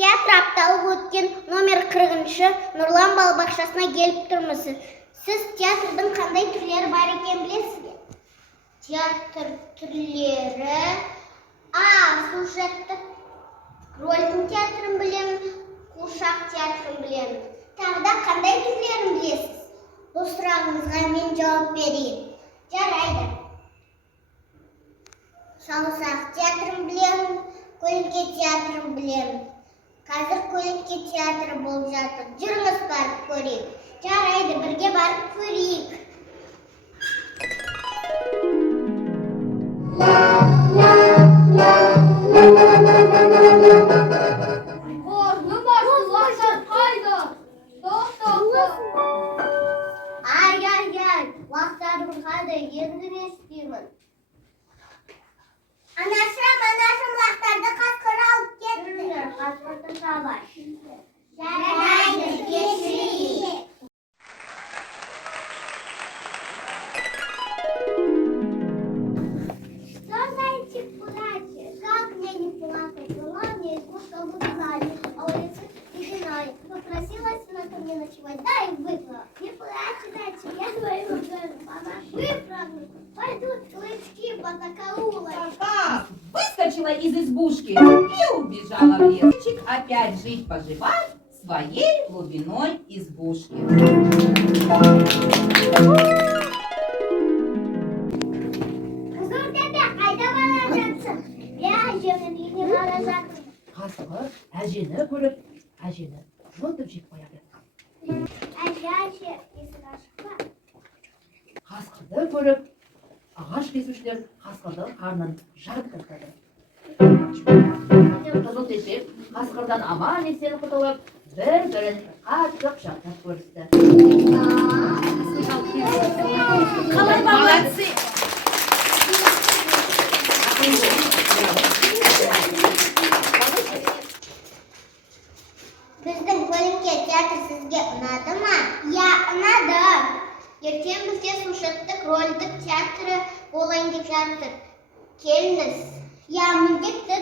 театр апталығы өткен номер 40-шы Нұрлан балабақшасына келіп тұрмысыз. Сіз театрдың қандай түрлері бар екен білесіз бе? Театр түрлері... Сюжеттік рольдің театрын білемін, қуыршақ театрын білемін. Тағы да қандай түрлерін білесіз? Бұл сұрағыңызға мен жауап берейін. Жарайды. Саусақ театрын білемін, көлеңке театрын білемін. Қазір көлеңке театры болып жатыр. Жүріңіз барып көрейік. Жарайды, бірге барып көрейік. Лақтарым қайда, енді не істеймін? Анашым, лақтарды қасқыр алып кетті. Қасқырды табар. Жарайды, кешірейік. Что зайчик плачет? Как мне не плакать? Была мне избушка в зале, а улица ледяная. Попросилась она ко мне ночевать, да и выпала. Не плачь, зайчик, я твою мама выправлю. Пойдут клычки по закоулочке. Ага, выскочила из избушки и убежала в лес. Зайчик опять жить-поживать в своей глубиной избушки. Қасқыр әжені көріп, әжені жұлтып жеп қояды. Қасқырды көріп, ағаш кесушілер қасқырдың қарнын жарып тастады. Қызылтешек қасқырдан аман-есен құтылып, бір-бірін қатты құшақтап көрісті. Молодцы! Біздің көлеңке театр сізге ұнады ма? Я, ұнады. Ертең бізде сюжеттік рольдік театры болайын деп жатыр. Келіңіз. Я, міндетті